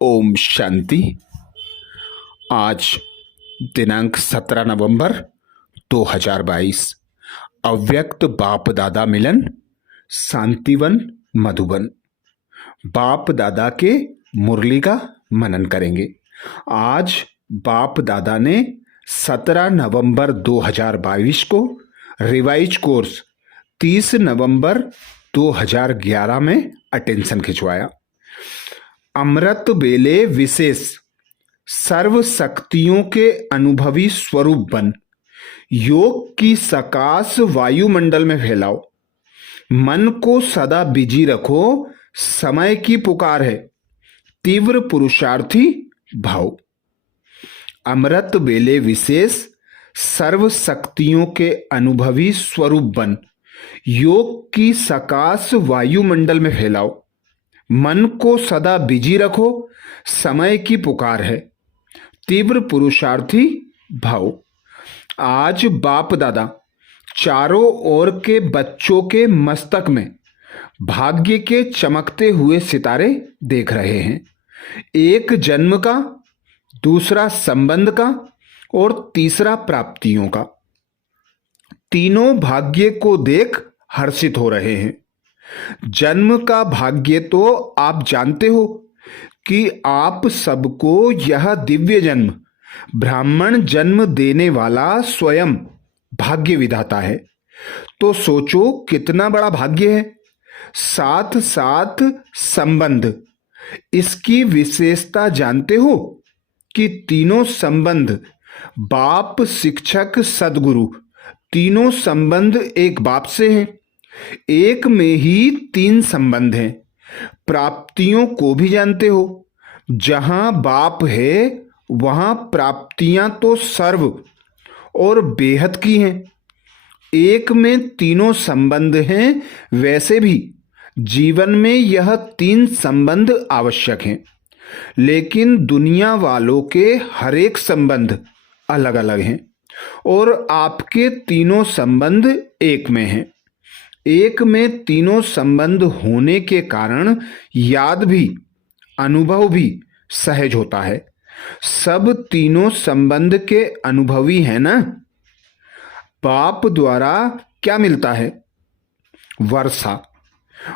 ओम शांति। आज दिनांक 17 नवंबर 2022। अव्यक्त बाप दादा मिलन, शांतिवन, मधुबन। बाप दादा के मुरली का मनन करेंगे। आज बाप दादा ने 17 नवंबर 2022 को रिवाइज कोर्स 30 नवंबर 2011 में अटेंशन खिंचवाया। अमृत बेले विशेष सर्व शक्तियों के अनुभवी स्वरूप बन, योग की सकाश वायुमंडल में फैलाओ, मन को सदा बिजी रखो, समय की पुकार है, तीव्र पुरुषार्थी भाव। अमृत बेले विशेष सर्व शक्तियों के अनुभवी स्वरूप बन, योग की सकाश वायुमंडल में फैलाओ, मन को सदा बिजी रखो, समय की पुकार है, तीव्र पुरुषार्थी भाव। आज बाप दादा चारों ओर के बच्चों के मस्तक में भाग्य के चमकते हुए सितारे देख रहे हैं। एक जन्म का, दूसरा संबंध का और तीसरा प्राप्तियों का। तीनों भाग्य को देख हर्षित हो रहे हैं। जन्म का भाग्य तो आप जानते हो कि आप सबको यह दिव्य जन्म, ब्राह्मण जन्म देने वाला स्वयं भाग्य विधाता है। तो सोचो कितना बड़ा भाग्य है। साथ साथ संबंध, इसकी विशेषता जानते हो कि तीनों संबंध, बाप, शिक्षक, सदगुरु, तीनों संबंध एक बाप से हैं। एक में ही तीन संबंध हैं। प्राप्तियों को भी जानते हो, जहां बाप है वहां प्राप्तियां तो सर्व और बेहद की हैं। एक में तीनों संबंध हैं, वैसे भी जीवन में यह तीन संबंध आवश्यक हैं। लेकिन दुनिया वालों के हर एक संबंध अलग अलग हैं और आपके तीनों संबंध एक में हैं। एक में तीनों संबंध होने के कारण याद भी, अनुभव भी सहज होता है। सब तीनों संबंध के अनुभवी हैं ना। बाप द्वारा क्या मिलता है? वर्षा।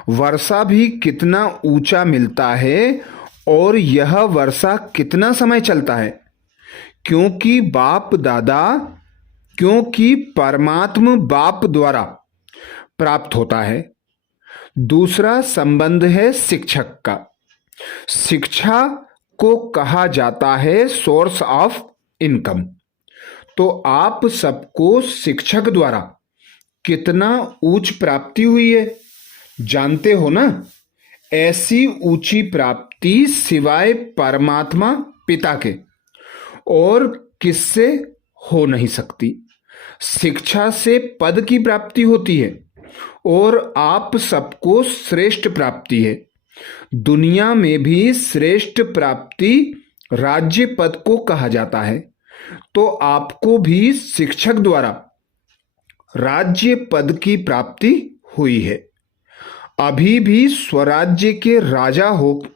वर्षा भी कितना ऊंचा मिलता है और यह वर्षा कितना समय चलता है? क्योंकि बाप दादा, क्योंकि परमात्मा बाप द्वारा प्राप्त होता है। दूसरा संबंध है शिक्षक का। शिक्षा को कहा जाता है सोर्स ऑफ इनकम। तो आप सबको शिक्षक द्वारा कितना उच्च प्राप्ति हुई है जानते हो ना। ऐसी ऊंची प्राप्ति सिवाय परमात्मा पिता के और किससे हो नहीं सकती। शिक्षा से पद की प्राप्ति होती है और आप सबको श्रेष्ठ प्राप्ति है। दुनिया में भी श्रेष्ठ प्राप्ति राज्य पद को कहा जाता है। तो आपको भी शिक्षक द्वारा राज्य पद की प्राप्ति हुई है। अभी भी स्वराज्य के राजा हो।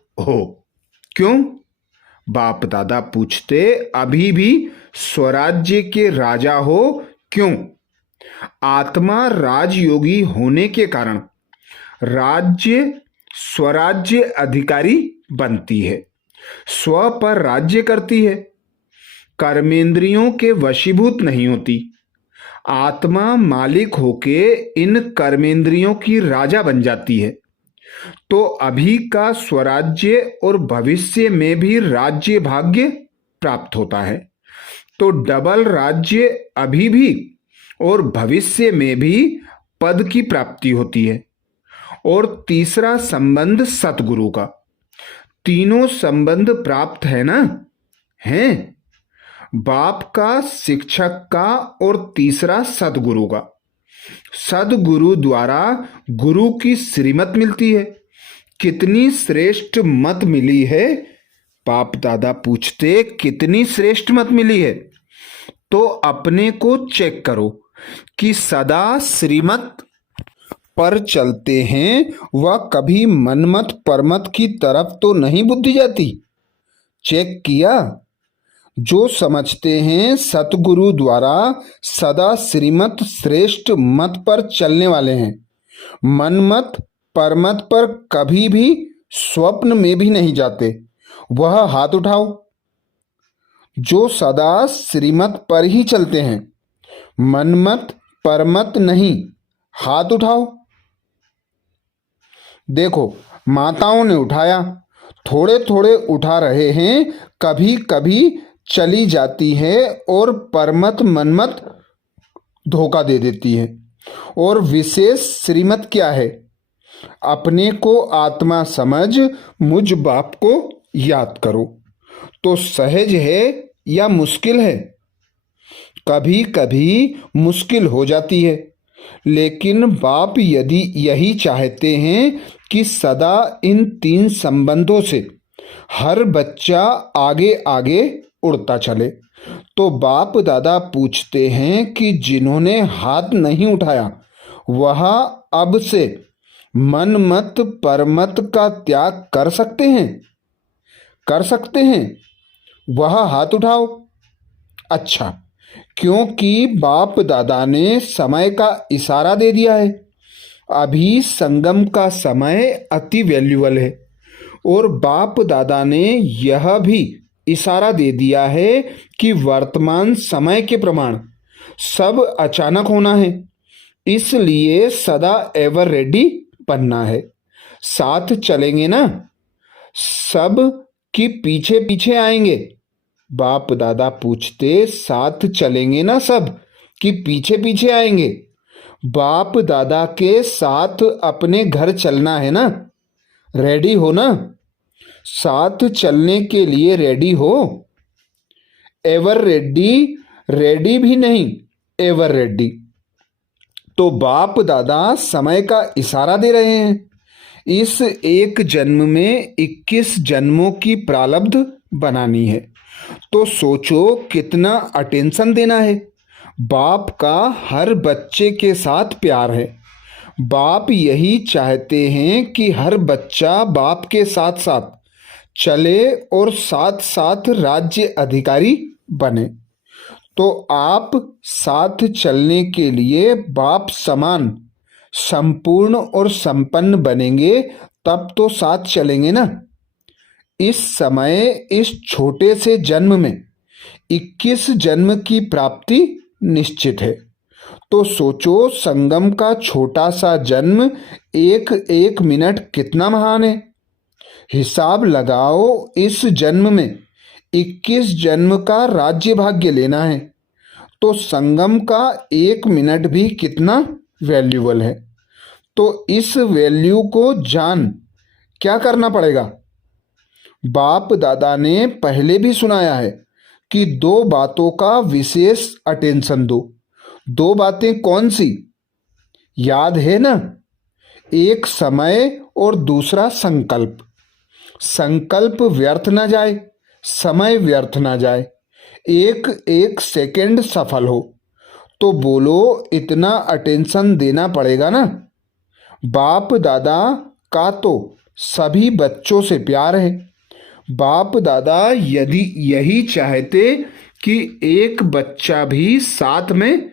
क्यों? बाप दादा पूछते, अभी भी स्वराज्य के राजा हो क्यों? आत्मा राजयोगी होने के कारण राज्य स्वराज्य अधिकारी बनती है, स्व पर राज्य करती है, कर्मेंद्रियों के वशीभूत नहीं होती। आत्मा मालिक होके इन कर्मेंद्रियों की राजा बन जाती है। तो अभी का स्वराज्य और भविष्य में भी राज्य भाग्य प्राप्त होता है। तो डबल राज्य अभी भी और भविष्य में भी पद की प्राप्ति होती है। और तीसरा संबंध सतगुरु का। तीनों संबंध प्राप्त है ना? हैं। बाप का, शिक्षक का और तीसरा सदगुरु का। सदगुरु द्वारा गुरु की श्रीमत मिलती है। कितनी श्रेष्ठ मत मिली है? बाप दादा पूछते, कितनी श्रेष्ठ मत मिली है? तो अपने को चेक करो कि सदा श्रीमत पर चलते हैं, वह कभी मनमत परमत की तरफ तो नहीं बुद्धि जाती। चेक किया? जो समझते हैं सतगुरु द्वारा सदा श्रीमत श्रेष्ठ मत पर चलने वाले हैं, मनमत परमत पर कभी भी स्वप्न में भी नहीं जाते, वह हाथ उठाओ। जो सदा श्रीमत पर ही चलते हैं, मनमत परमत नहीं, हाथ उठाओ। देखो, माताओं ने उठाया, थोड़े थोड़े उठा रहे हैं, कभी कभी चली जाती है और परमत मनमत धोखा दे देती है। और विशेष श्रीमत क्या है? अपने को आत्मा समझ मुझ बाप को याद करो। तो सहज है या मुश्किल है? कभी कभी मुश्किल हो जाती है, लेकिन बाप यदि यही चाहते हैं कि सदा इन तीन संबंधों से हर बच्चा आगे आगे उड़ता चले, तो बाप दादा पूछते हैं कि जिन्होंने हाथ नहीं उठाया वह अब से मन मत परमत का त्याग कर सकते हैं? कर सकते हैं? वह हाथ उठाओ। अच्छा, क्योंकि बाप दादा ने समय का इशारा दे दिया है। अभी संगम का समय अति वैल्यूबल है, और बाप दादा ने यह भी इशारा दे दिया है कि वर्तमान समय के प्रमाण सब अचानक होना है, इसलिए सदा एवर रेडी बनना है। साथ चलेंगे ना? सब कि पीछे पीछे आएंगे? बाप दादा पूछते, साथ चलेंगे ना सब कि पीछे पीछे आएंगे? बाप दादा के साथ अपने घर चलना है ना? रेडी हो ना? साथ चलने के लिए रेडी हो? एवर रेडी, रेडी भी नहीं, एवर रेडी। तो बाप दादा समय का इशारा दे रहे हैं। इस एक जन्म में 21 जन्मों की प्रारब्ध बनानी है, तो सोचो कितना अटेंशन देना है। बाप का हर बच्चे के साथ प्यार है। बाप यही चाहते हैं कि हर बच्चा बाप के साथ साथ चले और साथ साथ राज्य अधिकारी बने। तो आप साथ चलने के लिए बाप समान संपूर्ण और संपन्न बनेंगे, तब तो साथ चलेंगे ना। इस समय इस छोटे से जन्म में 21 जन्म की प्राप्ति निश्चित है। तो सोचो, संगम का छोटा सा जन्म एक एक मिनट कितना महान है। हिसाब लगाओ, इस जन्म में 21 जन्म का राज्य भाग्य लेना है, तो संगम का एक मिनट भी कितना वैल्यूबल है। तो इस वैल्यू को जान क्या करना पड़ेगा? बाप दादा ने पहले भी सुनाया है कि दो बातों का विशेष अटेंशन दो। दो बातें कौन सी? याद है ना? एक समय और दूसरा संकल्प। संकल्प व्यर्थ ना जाए, समय व्यर्थ ना जाए, एक एक सेकंड सफल हो। तो बोलो, इतना अटेंशन देना पड़ेगा ना। बाप दादा का तो सभी बच्चों से प्यार है। बाप दादा यदि यही चाहते कि एक बच्चा भी साथ में,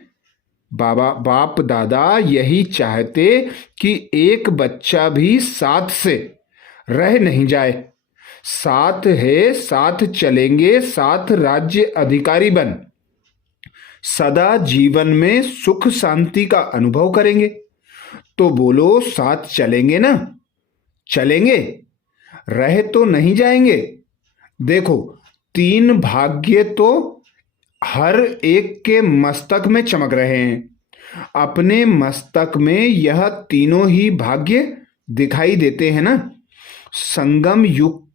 बाप दादा यही चाहते कि एक बच्चा भी साथ से रह नहीं जाए। साथ है, साथ चलेंगे, साथ राज्य अधिकारी बन सदा जीवन में सुख शांति का अनुभव करेंगे। तो बोलो, साथ चलेंगे ना? चलेंगे, रह तो नहीं जाएंगे। देखो, तीन भाग्य तो हर एक के मस्तक में चमक रहे हैं। अपने मस्तक में यह तीनों ही भाग्य दिखाई देते हैं ना। संगम युग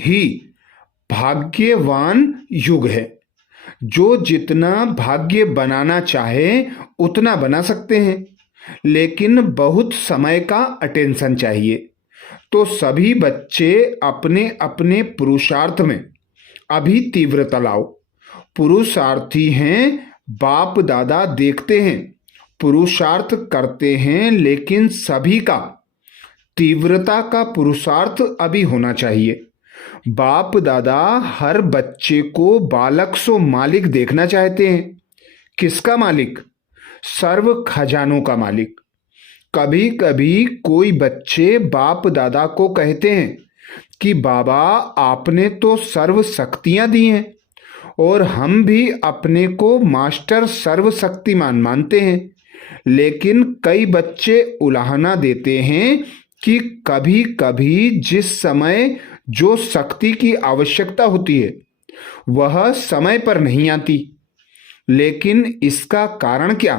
ही भाग्यवान युग है। जो जितना भाग्य बनाना चाहे उतना बना सकते हैं, लेकिन बहुत समय का अटेंशन चाहिए। तो सभी बच्चे अपने अपने पुरुषार्थ में अभी तीव्रता लाओ। पुरुषार्थी हैं, बाप दादा देखते हैं, पुरुषार्थ करते हैं, लेकिन सभी का तीव्रता का पुरुषार्थ अभी होना चाहिए। बाप दादा हर बच्चे को बालक सो मालिक देखना चाहते हैं। किसका मालिक? सर्व खजानों का मालिक। कभी कभी कोई बच्चे बाप दादा को कहते हैं कि बाबा आपने तो सर्व शक्तियां दी हैं और हम भी अपने को मास्टर सर्वशक्तिमान मानते हैं। लेकिन कई बच्चे उलाहना देते हैं कि कभी कभी जिस समय जो शक्ति की आवश्यकता होती है वह समय पर नहीं आती। लेकिन इसका कारण क्या?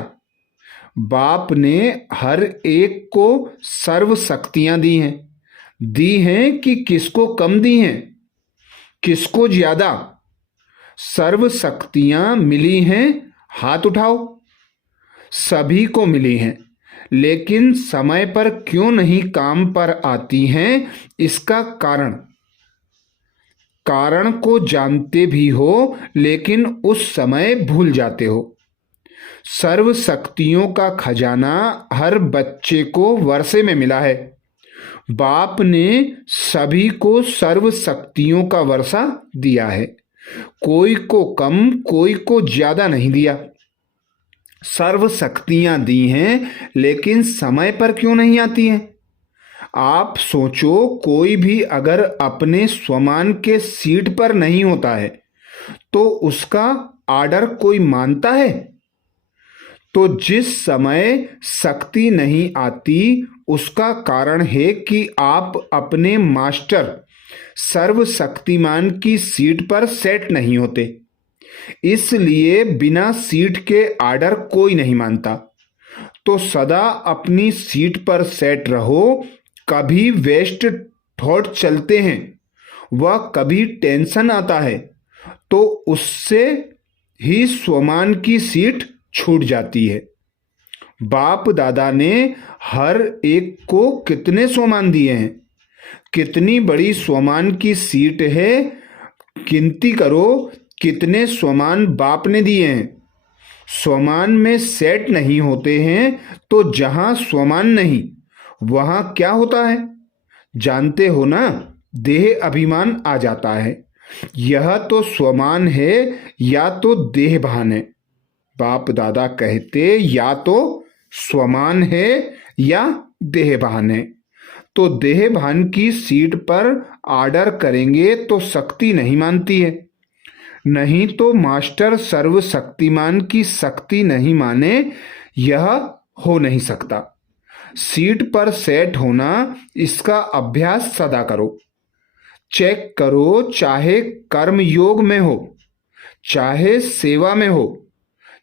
बाप ने हर एक को सर्व शक्तियां दी हैं कि किसको कम दी हैं, किसको ज्यादा? सर्व शक्तियां मिली हैं, हाथ उठाओ। सभी को मिली हैं, लेकिन समय पर क्यों नहीं काम पर आती हैं? इसका कारण को जानते भी हो लेकिन उस समय भूल जाते हो। सर्व शक्तियों का खजाना हर बच्चे को वर्षे में मिला है। बाप ने सभी को सर्व शक्तियों का वर्षा दिया है। कोई को कम कोई को ज्यादा नहीं दिया। सर्व शक्तियां दी हैं लेकिन समय पर क्यों नहीं आती हैं? आप सोचो, कोई भी अगर अपने स्वमान के सीट पर नहीं होता है तो उसका आर्डर कोई मानता है? तो जिस समय शक्ति नहीं आती उसका कारण है कि आप अपने मास्टर सर्वशक्तिमान की सीट पर सेट नहीं होते। इसलिए बिना सीट के आर्डर कोई नहीं मानता। तो सदा अपनी सीट पर सेट रहो। कभी वेस्ट थॉट चलते हैं, वह कभी टेंशन आता है तो उससे ही स्वमान की सीट छूट जाती है। बाप दादा ने हर एक को कितने स्वमान दिए हैं? कितनी बड़ी स्वमान की सीट है, गिनती करो कितने स्वमान बाप ने दिए हैं। स्वमान में सेट नहीं होते हैं तो जहां स्वमान नहीं वहां क्या होता है जानते हो ना? देह अभिमान आ जाता है। यह तो स्वमान है या तो देह भान है। बाप दादा कहते या तो स्वमान है या देह भान है। तो देह भान की सीट पर आर्डर करेंगे तो शक्ति नहीं मानती है। नहीं तो मास्टर सर्वशक्तिमान की शक्ति नहीं माने, यह हो नहीं सकता। सीट पर सेट होना, इसका अभ्यास सदा करो। चेक करो, चाहे कर्म योग में हो, चाहे सेवा में हो,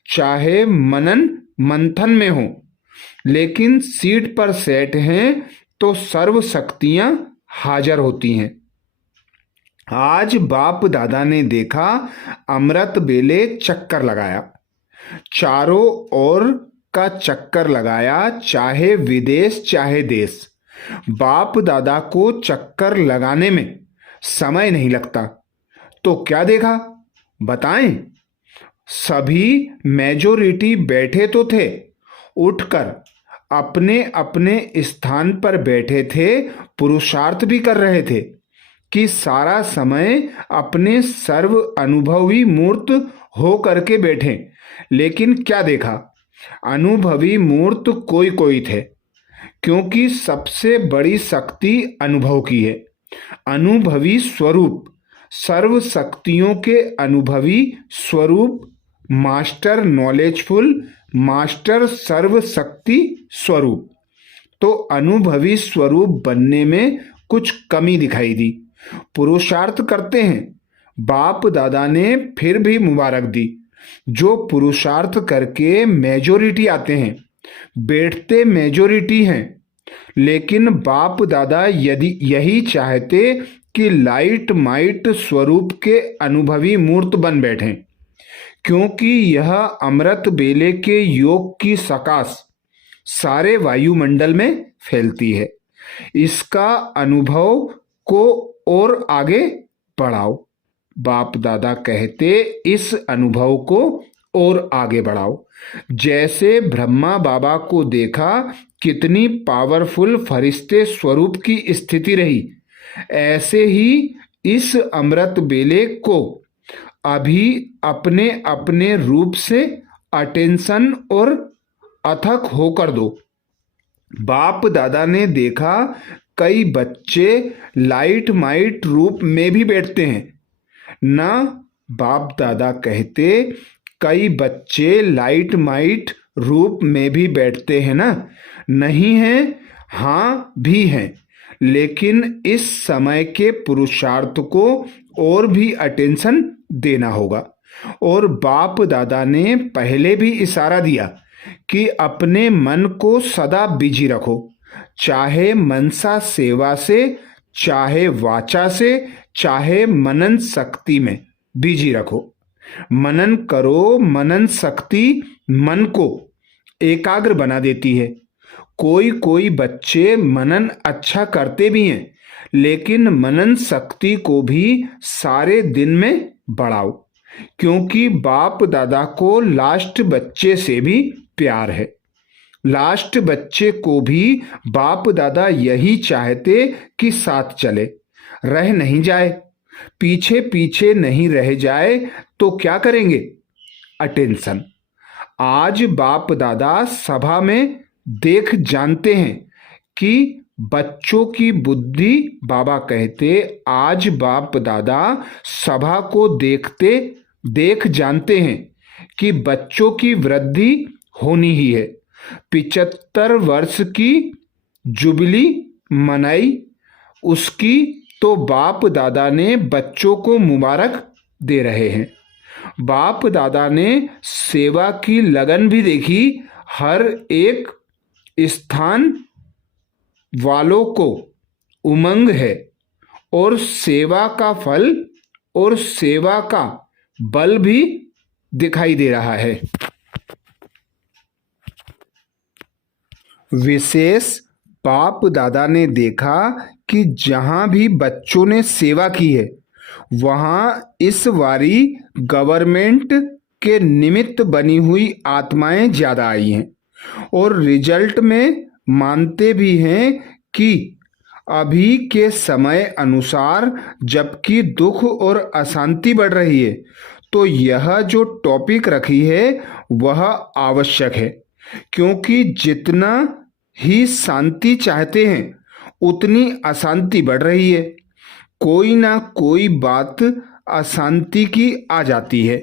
चाहे मनन मंथन में हो, लेकिन सीट पर सेट हैं तो सर्व शक्तियां हाजिर होती हैं। आज बाप दादा ने देखा, अमृत बेले चक्कर लगाया, चारों ओर का चक्कर लगाया, चाहे विदेश चाहे देश। बाप दादा को चक्कर लगाने में समय नहीं लगता। तो क्या देखा बताएं? सभी मेजोरिटी बैठे तो थे, उठकर अपने अपने स्थान पर बैठे थे, पुरुषार्थ भी कर रहे थे कि सारा समय अपने सर्व अनुभवी मूर्त हो करके बैठे। लेकिन क्या देखा? अनुभवी मूर्त कोई कोई थे, क्योंकि सबसे बड़ी शक्ति अनुभव की है। अनुभवी स्वरूप, सर्व शक्तियों के अनुभवी स्वरूप, मास्टर नॉलेजफुल, मास्टर सर्व शक्ति स्वरूप। तो अनुभवी स्वरूप बनने में कुछ कमी दिखाई दी। पुरुषार्थ करते हैं। बाप दादा ने फिर भी मुबारक दी। जो पुरुषार्थ करके मेजोरिटी आते हैं, बैठते मेजोरिटी हैं। लेकिन बाप दादा यदि यही चाहते कि लाइट माइट स्वरूप के अनुभवी मूर्त बन बैठें, क्योंकि यह अमृत बेले के योग की सकाश सारे वायुमंडल में फैलती है। इसका अनुभव को और आगे बढ़ाओ। बाप दादा कहते, इस अनुभव को और आगे बढ़ाओ। जैसे ब्रह्मा बाबा को देखा, कितनी पावरफुल फरिश्ते स्वरूप की स्थिति रही, ऐसे ही इस अमृत बेले को अभी अपने अपने रूप से अटेंशन और अथक होकर दो। बाप दादा ने देखा कई बच्चे लाइट माइट रूप में भी बैठते हैं ना। बाप दादा कहते कई बच्चे लाइट माइट रूप में भी बैठते हैं ना। नहीं हैं, हाँ भी हैं, लेकिन इस समय के पुरुषार्थ को और भी अटेंशन देना होगा। और बाप दादा ने पहले भी इशारा दिया कि अपने मन को सदा बिजी रखो, चाहे मनसा सेवा से, चाहे वाचा से, चाहे मनन शक्ति में बिजी रखो। मनन करो, मनन शक्ति मन को एकाग्र बना देती है। कोई कोई बच्चे मनन अच्छा करते भी हैं, लेकिन मनन शक्ति को भी सारे दिन में बढ़ाओ, क्योंकि बाप दादा को लास्ट बच्चे से भी प्यार है। लास्ट बच्चे को भी बाप दादा यही चाहते कि साथ चले, रह नहीं जाए, पीछे पीछे नहीं रह जाए। तो क्या करेंगे? अटेंशन। आज बाप दादा सभा में देख जानते हैं कि बच्चों की बुद्धि, बाबा कहते आज बाप दादा सभा को देखते देख जानते हैं कि बच्चों की वृद्धि होनी ही है। 75 वर्ष की जुबली मनाई उसकी, तो बाप दादा ने बच्चों को मुबारक दे रहे हैं। बाप दादा ने सेवा की लगन भी देखी। हर एक स्थान वालों को उमंग है और सेवा का फल और सेवा का बल भी दिखाई दे रहा है। विशेष बाप दादा ने देखा कि जहां भी बच्चों ने सेवा की है, वहां इस बारी गवर्नमेंट के निमित्त बनी हुई आत्माएं ज्यादा आई हैं और रिजल्ट में मानते भी हैं कि अभी के समय अनुसार जबकि दुख और अशांति बढ़ रही है, तो यह जो टॉपिक रखी है वह आवश्यक है, क्योंकि जितना ही शांति चाहते हैं उतनी अशांति बढ़ रही है। कोई ना कोई बात अशांति की आ जाती है।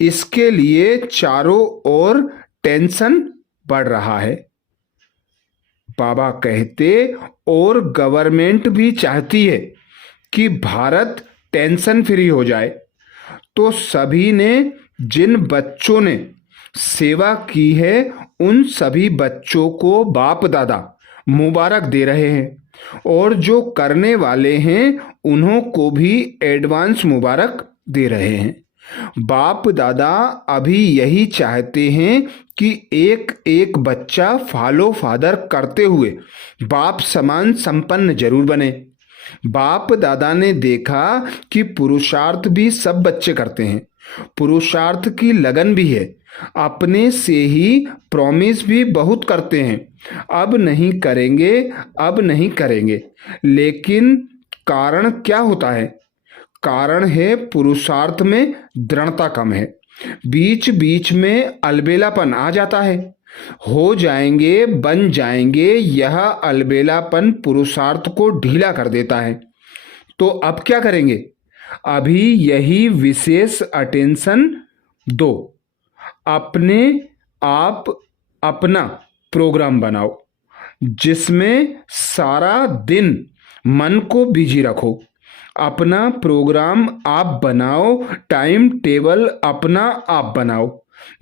इसके लिए चारों ओर टेंशन बढ़ रहा है। बाबा कहते और गवर्नमेंट भी चाहती है कि भारत टेंशन फ्री हो जाए। तो सभी ने, जिन बच्चों ने सेवा की है, उन सभी बच्चों को बाप दादा मुबारक दे रहे हैं और जो करने वाले हैं उन्हों को भी एडवांस मुबारक दे रहे हैं। बाप दादा अभी यही चाहते हैं कि एक एक बच्चा फॉलो फादर करते हुए बाप समान संपन्न जरूर बने। बाप दादा ने देखा कि पुरुषार्थ भी सब बच्चे करते हैं, पुरुषार्थ की लगन भी है, अपने से ही प्रॉमिस भी बहुत करते हैं, अब नहीं करेंगे, अब नहीं करेंगे। लेकिन कारण क्या होता है? कारण है पुरुषार्थ में दृढ़ता कम है, बीच बीच में अलबेलापन आ जाता है। हो जाएंगे, बन जाएंगे, यह अलबेलापन पुरुषार्थ को ढीला कर देता है। तो अब क्या करेंगे? अभी यही विशेष अटेंशन दो। अपने आप अपना प्रोग्राम बनाओ जिसमें सारा दिन मन को बिजी रखो। अपना प्रोग्राम आप बनाओ, टाइम टेबल अपना आप बनाओ।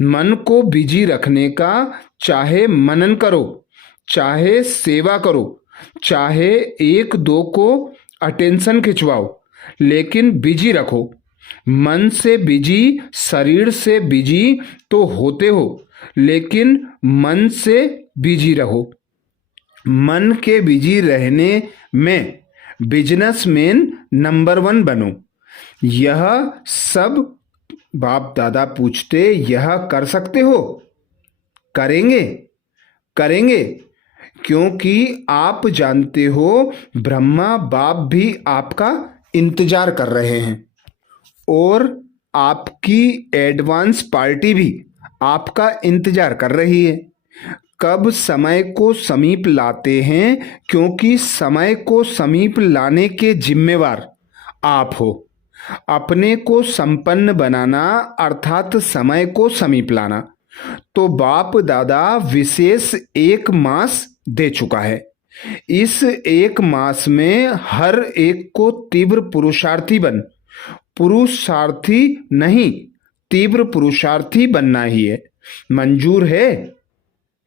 मन को बिजी रखने का, चाहे मनन करो, चाहे सेवा करो, चाहे एक दो को अटेंशन खिंचवाओ, लेकिन बिजी रखो। मन से बिजी, शरीर से बिजी तो होते हो, लेकिन मन से बिजी रहो। मन के बिजी रहने में बिजनेसमैन नंबर 1 बनो। यह सब बाप दादा पूछते, यह कर सकते हो? करेंगे? करेंगे, क्योंकि आप जानते हो ब्रह्मा बाप भी आपका इंतजार कर रहे हैं और आपकी एडवांस पार्टी भी आपका इंतजार कर रही है। कब समय को समीप लाते हैं, क्योंकि समय को समीप लाने के जिम्मेवार आप हो। अपने को संपन्न बनाना अर्थात समय को समीप लाना। तो बाप दादा विशेष 1 मास दे चुका है। इस 1 मास में हर एक को तीव्र पुरुषार्थी नहीं, तीव्र पुरुषार्थी बनना ही है। मंजूर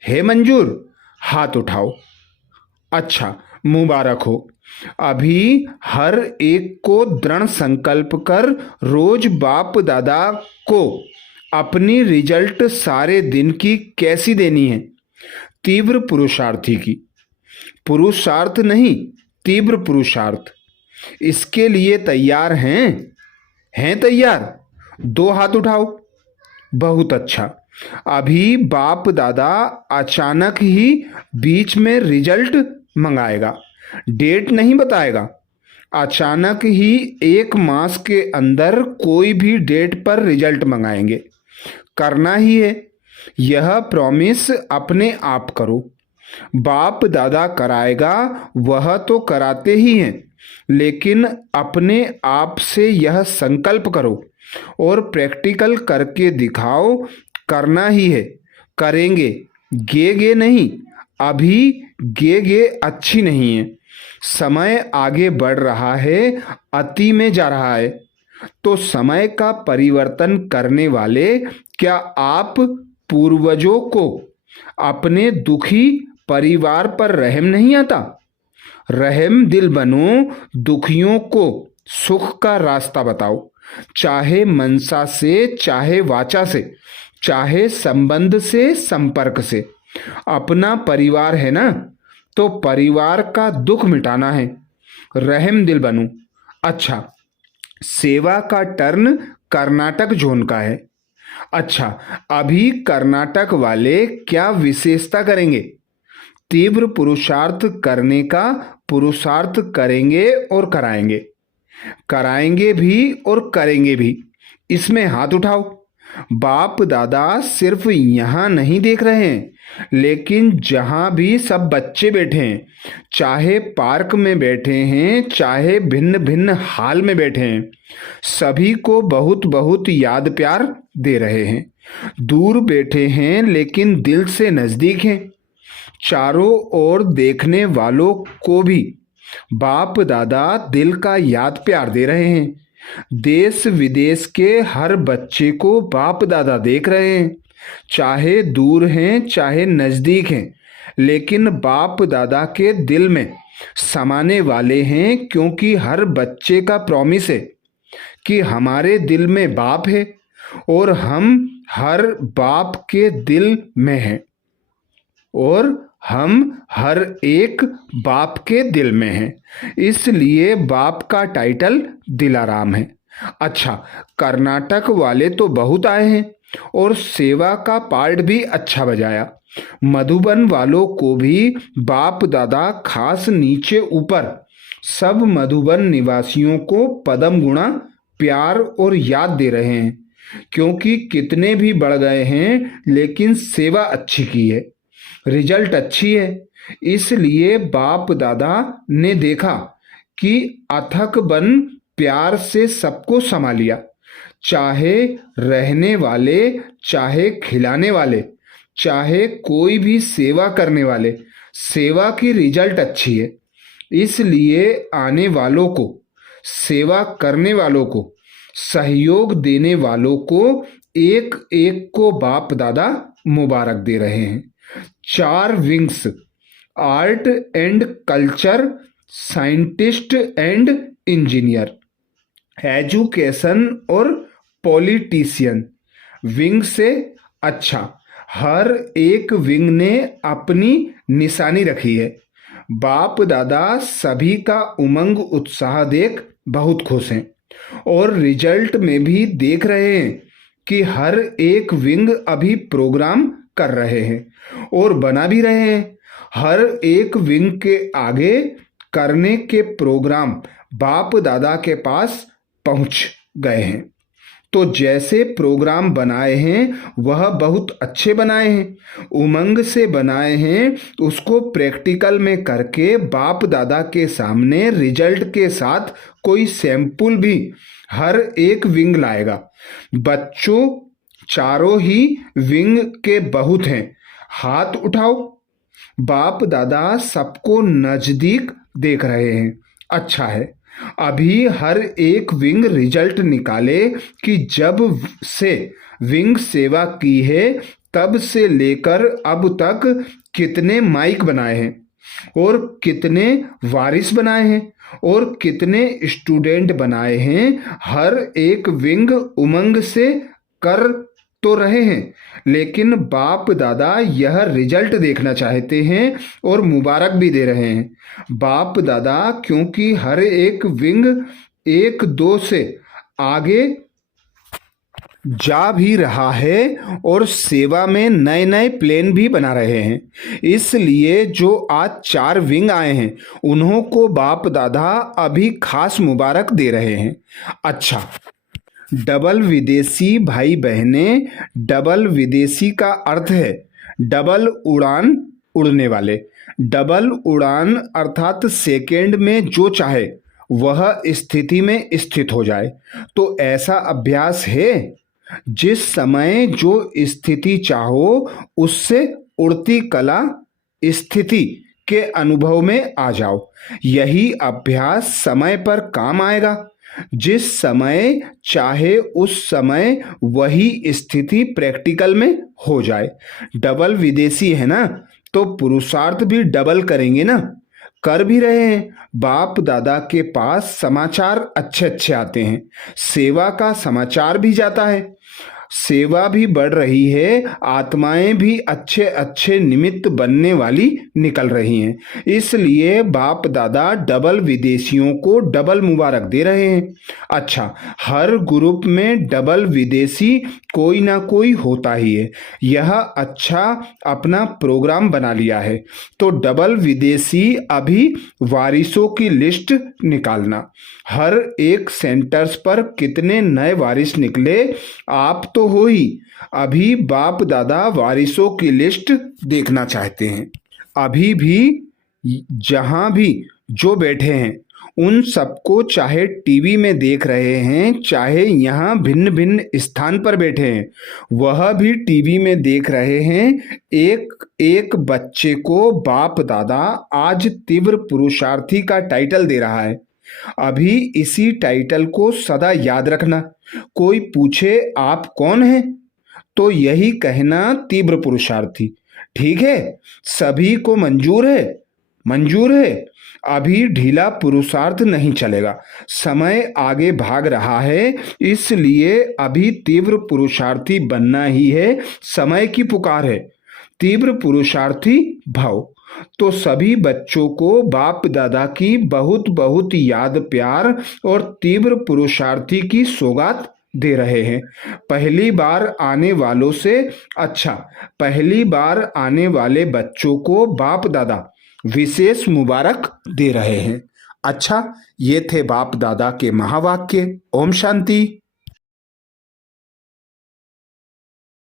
है मंजूर? हाथ उठाओ। अच्छा, मुबारक हो। अभी हर एक को दृढ़ संकल्प कर रोज बाप दादा को अपनी रिजल्ट सारे दिन की कैसी देनी है? तीव्र पुरुषार्थी की। पुरुषार्थ नहीं, तीव्र पुरुषार्थ। इसके लिए तैयार हैं तैयार? 2 हाथ उठाओ। बहुत अच्छा। अभी बाप दादा अचानक ही बीच में रिजल्ट मंगाएगा, डेट नहीं बताएगा। अचानक ही 1 मास के अंदर कोई भी डेट पर रिजल्ट मंगाएंगे। करना ही है। यह प्रॉमिस अपने आप करो। बाप दादा कराएगा वह तो कराते ही हैं, लेकिन अपने आप से यह संकल्प करो और प्रैक्टिकल करके दिखाओ। करना ही है, करेंगे। गे नहीं, अभी गे अच्छी नहीं है। समय आगे बढ़ रहा है, अति में जा रहा है। तो समय का परिवर्तन करने वाले क्या आप पूर्वजों को अपने दुखी परिवार पर रहम नहीं आता? रहम दिल बनो, दुखियों को सुख का रास्ता बताओ। चाहे मनसा से, चाहे वाचा से, चाहे संबंध से, संपर्क से। अपना परिवार है ना, तो परिवार का दुख मिटाना है। रहम दिल बनो। अच्छा, सेवा का टर्न कर्नाटक जोन का है। अच्छा, अभी कर्नाटक वाले क्या विशेषता करेंगे? तीव्र पुरुषार्थ करने का पुरुषार्थ करेंगे और कराएंगे। कराएंगे भी और करेंगे भी। इसमें हाथ उठाओ। बाप दादा सिर्फ यहाँ नहीं देख रहे हैं, लेकिन जहाँ भी सब बच्चे बैठे हैं, चाहे पार्क में बैठे हैं, चाहे भिन्न भिन्न हाल में बैठे हैं, सभी को बहुत बहुत याद प्यार दे रहे हैं। दूर बैठे हैं लेकिन दिल से नजदीक हैं। चारों ओर देखने वालों को भी बाप दादा दिल का याद प्यार दे रहे हैं। देश विदेश के हर बच्चे को बाप दादा देख रहे हैं, चाहे दूर हैं चाहे नजदीक हैं, लेकिन बाप दादा के दिल में समाने वाले हैं। क्योंकि हर बच्चे का प्रॉमिस है कि हमारे दिल में बाप है और हम हर बाप के दिल में हैं, और हम हर एक बाप के दिल में हैं। इसलिए बाप का टाइटल दिलाराम है। अच्छा, कर्नाटक वाले तो बहुत आए हैं और सेवा का पार्ट भी अच्छा बजाया। मधुबन वालों को भी बाप दादा खास नीचे ऊपर सब मधुबन निवासियों को पदम गुणा प्यार और याद दे रहे हैं। क्योंकि कितने भी बढ़ गए हैं, लेकिन सेवा अच्छी की है, रिजल्ट अच्छी है। इसलिए बाप दादा ने देखा कि अथक बन प्यार से सबको समा लिया। चाहे रहने वाले, चाहे खिलाने वाले, चाहे कोई भी सेवा करने वाले, सेवा की रिजल्ट अच्छी है। इसलिए आने वालों को, सेवा करने वालों को, सहयोग देने वालों को एक एक को बाप दादा मुबारक दे रहे हैं। 4 wings, art and culture, scientist and engineer, education और पॉलिटिशियन विंग से। अच्छा, हर एक विंग ने अपनी निशानी रखी है। बाप दादा सभी का उमंग उत्साह देख बहुत खुश हैं और रिजल्ट में भी देख रहे हैं कि हर एक विंग अभी प्रोग्राम कर रहे हैं और बना भी रहे हैं। हर एक विंग के आगे करने के प्रोग्राम बाप दादा के पास पहुंच गए हैं। तो जैसे प्रोग्राम बनाए हैं वह बहुत अच्छे बनाए हैं, उमंग से बनाए हैं, उसको प्रैक्टिकल में करके बाप दादा के सामने रिजल्ट के साथ कोई सैंपल भी हर एक विंग लाएगा। बच्चों, चारों ही विंग के बहुत हैं, हाथ उठाओ। बाप दादा सबको नजदीक देख रहे हैं। अच्छा है, अभी हर एक विंग रिजल्ट निकाले कि जब से विंग सेवा की है तब से लेकर अब तक कितने माइक बनाए हैं और कितने वारिस बनाए हैं और कितने स्टूडेंट बनाए हैं। हर एक विंग उमंग से कर तो रहे हैं, लेकिन बाप दादा यह रिजल्ट देखना चाहते हैं और मुबारक भी दे रहे हैं। बाप दादा क्योंकि हर एक विंग एक दो से आगे जा भी रहा है और सेवा में नए नए प्लेन भी बना रहे हैं, इसलिए जो आज 4 विंग आए हैं उन्हों को बाप दादा अभी खास मुबारक दे रहे हैं। अच्छा, डबल विदेशी भाई बहनें, डबल विदेशी का अर्थ है डबल उड़ान, उड़ने वाले। डबल उड़ान अर्थात सेकेंड में जो चाहे वह स्थिति में स्थित हो जाए। तो ऐसा अभ्यास है, जिस समय जो स्थिति चाहो उससे उड़ती कला स्थिति के अनुभव में आ जाओ। यही अभ्यास समय पर काम आएगा। जिस समय चाहे उस समय वही स्थिति प्रैक्टिकल में हो जाए। डबल विदेशी है ना, तो पुरुषार्थ भी डबल करेंगे ना, कर भी रहे हैं। बाप दादा के पास समाचार अच्छे अच्छे आते हैं, सेवा का समाचार भी जाता है, सेवा भी बढ़ रही है, आत्माएं भी अच्छे अच्छे निमित्त बनने वाली निकल रही हैं। इसलिए बाप दादा डबल विदेशियों को डबल मुबारक दे रहे हैं। अच्छा, हर ग्रुप में डबल विदेशी कोई ना कोई होता ही है, यह अच्छा अपना प्रोग्राम बना लिया है। तो डबल विदेशी अभी वारिसों की लिस्ट निकालना, हर एक सेंटर्स पर कितने नए वारिस निकले आप तो हो ही। अभी बाप दादा वारिसों की लिस्ट देखना चाहते हैं। अभी भी जहां भी जो बैठे हैं उन सबको, चाहे टीवी में देख रहे हैं चाहे यहाँ भिन्न भिन्न स्थान पर बैठे हैं, वह भी टीवी में देख रहे हैं। एक एक बच्चे को बाप दादा आज तीव्र पुरुषार्थी का टाइटल दे रहा है। अभी इसी टाइटल को सदा याद रखना। कोई पूछे आप कौन हैं, तो यही कहना तीव्र पुरुषार्थी। ठीक है, सभी को मंजूर है? मंजूर है। अभी ढीला पुरुषार्थ नहीं चलेगा, समय आगे भाग रहा है, इसलिए अभी तीव्र पुरुषार्थी बनना ही है। समय की पुकार है, तीव्र पुरुषार्थी भव। तो सभी बच्चों को बाप दादा की बहुत बहुत याद, प्यार और तीव्र पुरुषार्थी की सौगात दे रहे हैं। पहली बार आने वालों से, अच्छा, पहली बार आने वाले बच्चों को बाप दादा विशेष मुबारक दे रहे हैं। अच्छा, ये थे बाप दादा के महावाक्य। ओम शांति।